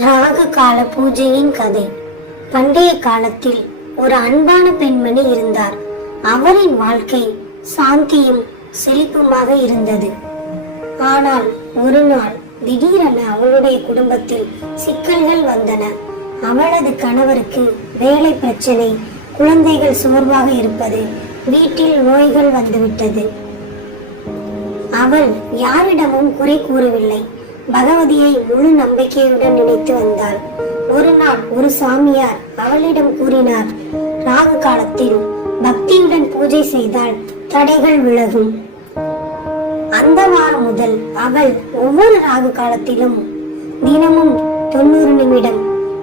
ராகு கால பூஜையின் கதை. பண்டைய காலத்தில் ஒரு அன்பான பெண்மணி இருந்தார். அவரின் வாழ்க்கை சாந்தியும் செழிப்புமாக இருந்தது. ஆனால் ஒரு நாள் திடீரென அவளுடைய குடும்பத்தில் சிக்கல்கள் வந்தன. அவளது கணவருக்கு வேலை பிரச்சனை, குழந்தைகள் சோர்வாக இருப்பது, வீட்டில் நோய்கள் வந்துவிட்டது. அவள் யாரிடமும் குறை கூறவில்லை. பகவதியை முழு நம்பிக்கையுடன் நினைத்து வந்தாள். ஒரு நாள் ஒரு சாமியார் அவளிடம் கூறினார், ராகு காலத்தில் பக்தியுடன் பூஜை செய்தால் தடைகள் விலகும். அந்த வாரம் முதல் அவள் ஒவ்வொரு ராகு காலத்திலும் தினமும் 90 நிமிடம்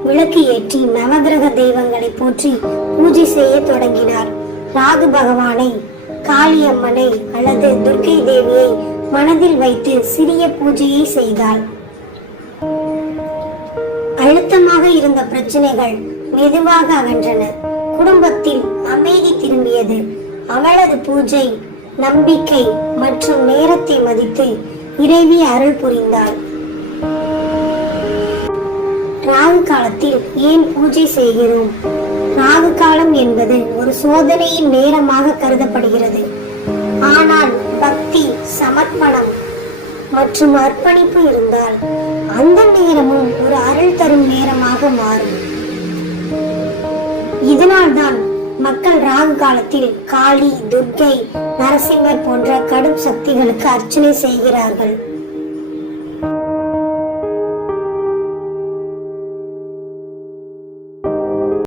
விளக்கு ஏற்றி நவகிரக தெய்வங்களை போற்றி பூஜை செய்ய தொடங்கினார். ராகு பகவானை, காளியம்மனை அல்லது துர்க்கை தேவியை மனதில் வைத்து சிறிய பூஜையை செய்தாள். அழுத்தமாக இருந்த பிரச்சனைகள் மெதுவாக அகன்றன. குடும்பத்தில் அமைதி திரும்பியது. அவளது பூஜை நம்பிக்கை மற்றும் நேரத்தை மதித்து இறைவி அருள் புரிந்தாள். ராகு காலத்தில் ஏன் பூஜை செய்கிறோம்? ராகு காலம் என்பது ஒரு சோதனையின் நேரமாக கருதப்படுகிறது. ஆனால் பக்தி, சமர்ப்பணம் மற்றும் அர்ப்பணிப்பு இருந்தால் அந்த நேரமும் ஒரு அருள் தரும் நேரமாக மாறும். இதனால்தான் மக்கள் ராகு காலத்தில் காளி, துர்க்கை, நரசிம்மர் போன்ற கடும் சக்திகளுக்கு அர்ச்சனை செய்கிறார்கள்.